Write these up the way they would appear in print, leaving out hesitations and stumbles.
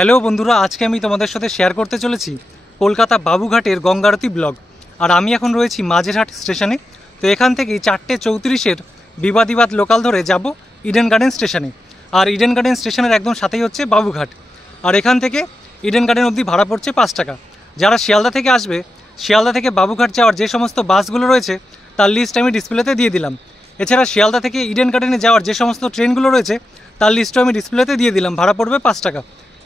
হ্যালো বন্ধুরা, আজকে আমি তোমাদের সাথে শেয়ার করতে চলেছি কলকাতা বাবুঘাটের গঙ্গারতি ব্লগ। আর আমি এখন রয়েছি মাঝেরহাট স্টেশনে। তো এখান থেকেই 4:34-এর বিবাদিবাদ লোকাল ধরে যাব ইডেন গার্ডেন স্টেশনে। আর ইডেন গার্ডেন স্টেশনের একদম সাথেই হচ্ছে বাবুঘাট। আর এখান থেকে ইডেন গার্ডেন অবধি ভাড়া পড়ছে 5 টাকা। যারা শিয়ালদা থেকে আসবে, শিয়ালদা থেকে বাবুঘাট যাওয়ার যে সমস্ত বাসগুলো রয়েছে তার লিস্ট আমি ডিসপ্লেতে দিয়ে দিলাম। এছাড়া শিয়ালদা থেকে ইডেন গার্ডেনে যাওয়ার যে সমস্ত ট্রেনগুলো রয়েছে তার লিস্টও আমি ডিসপ্লেতে দিয়ে দিলাম, ভাড়া পড়বে 5 টাকা।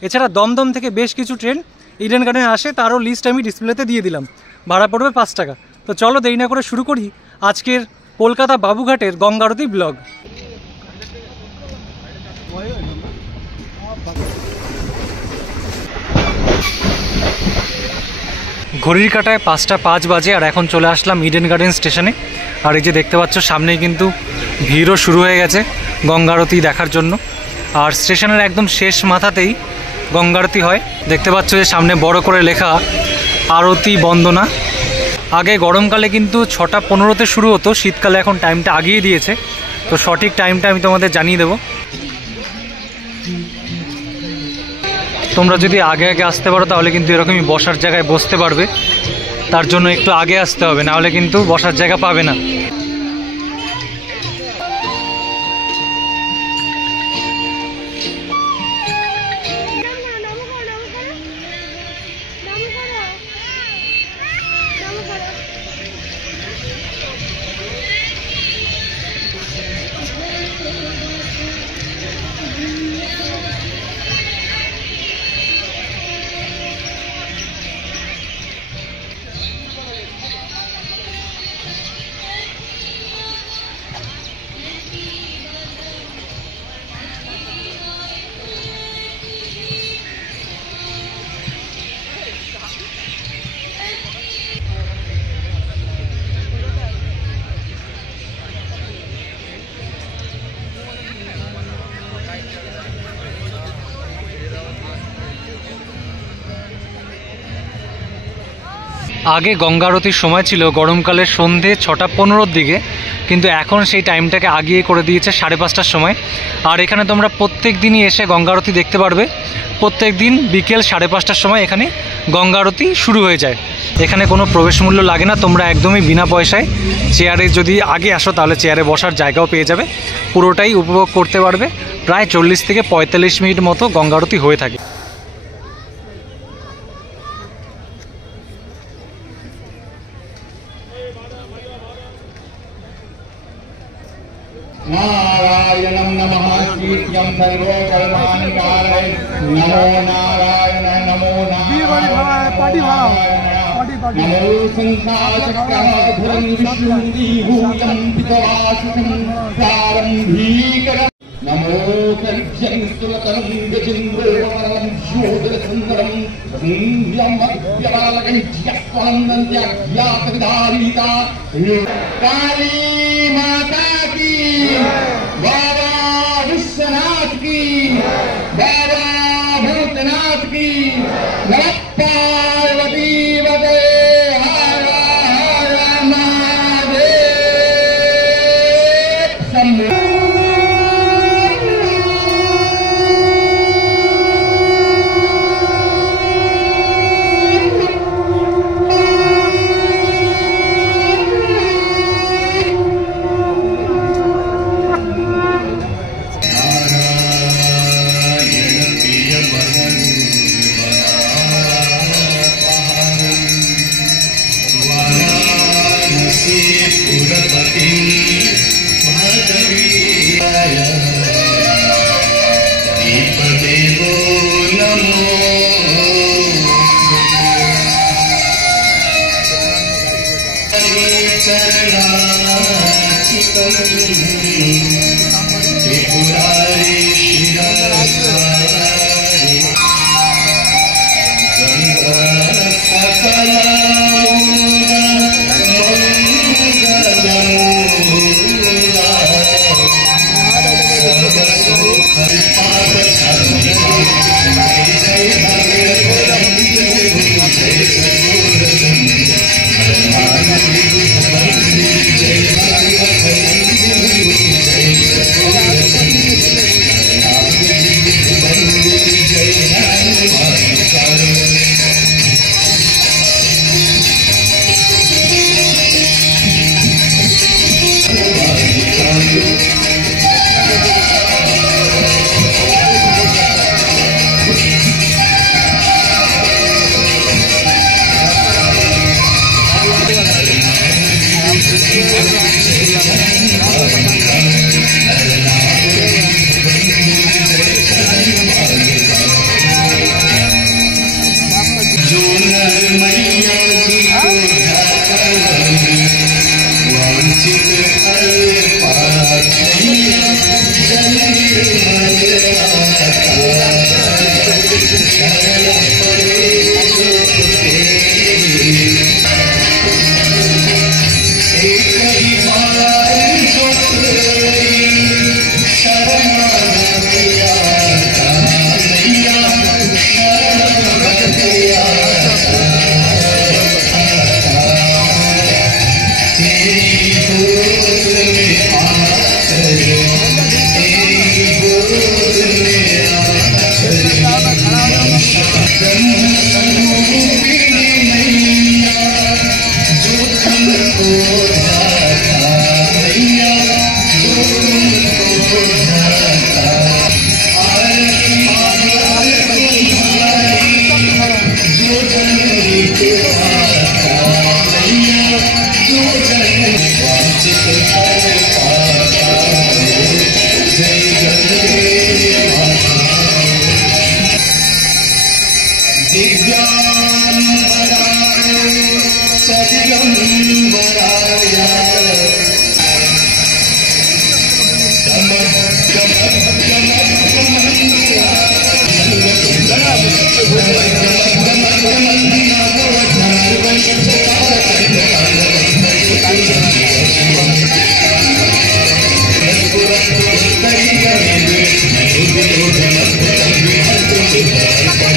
এছাড়া দমদম থেকে বেশ কিছু ট্রেন ইডেন গার্ডেনে আসে, তারও লিস্ট আমি ডিসপ্লেতে দিয়ে দিলাম, ভাড়া পড়বে 5 টাকা। তো চলো দেরি না করে শুরু করি আজকের কলকাতা বাবুঘাটের গঙ্গারতি ব্লগ। ঘড়ির কাঁটায় 5টা 5 বাজে আর এখন চলে আসলাম ইডেন গার্ডেন স্টেশনে। আর এই যে দেখতে পাচ্ছ সামনেই কিন্তু ভিড়ও শুরু হয়ে গেছে গঙ্গারতি দেখার জন্য। আর স্টেশনের একদম শেষ মাথাতেই গঙ্গারতি হয়। দেখতে পাচ্ছ যে সামনে বড় করে লেখা আরতি বন্দনা। আগে গরমকালে কিন্তু 6টা 15-তে শুরু হতো, শীতকালে এখন টাইমটা আগিয়ে দিয়েছে। তো সঠিক টাইমটা আমি তোমাদের জানিয়ে দেবো। তোমরা যদি আগে আগে আসতে পারো তাহলে কিন্তু এরকমই বসার জায়গায় বসতে পারবে। তার জন্য একটু আগে আসতে হবে, নাহলে কিন্তু বসার জায়গা পাবে না। আগে গঙ্গারতির সময় ছিল গরমকালের সন্ধে 6টা 15-র দিকে, কিন্তু এখন সেই টাইমটাকে আগিয়ে করে দিয়েছে 5:30টার সময়। আর এখানে তোমরা প্রত্যেক দিনই এসে গঙ্গারতি দেখতে পারবে। প্রত্যেক দিন বিকেল 5:30টার সময় এখানে গঙ্গারতি শুরু হয়ে যায়। এখানে কোনো প্রবেশ মূল্য লাগে না, তোমরা একদমই বিনা পয়সায় চেয়ারে যদি আগে আসো তাহলে চেয়ারে বসার জায়গাও পেয়ে যাবে। পুরোটাই উপভোগ করতে পারবে। প্রায় 40 থেকে 45 মিনিট মতো গঙ্গারতি হয়ে থাকে। नारायणं नमः कीर्त्यं सर्वकर्माणि नमो नारायण नमो नारायण नमो संसारचक्रधरं विष्णुदीभूतं पितवासुतं प्रारम्भीकरं नमो करिष्यं सुरतं गजेन्द्रवनं शोधरसुन्दरं संयमव्यवालकं ज्ञातविदारिता काली माता बाबा विश्वनाथ की, बाबा भूतनाथ की, नमः पार्वती वदे हर हर महादेव शंभो।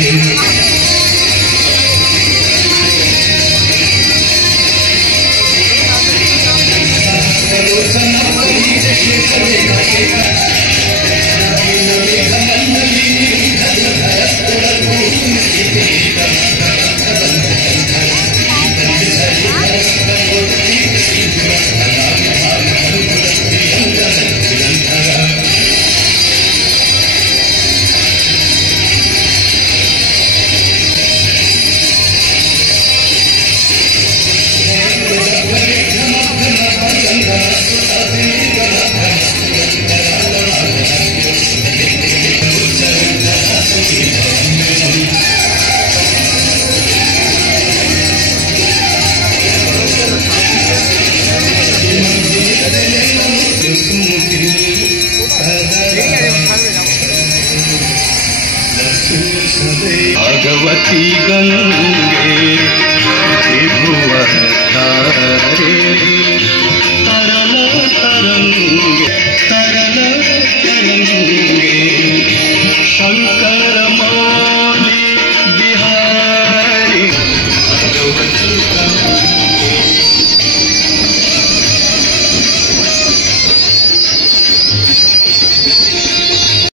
Thank you.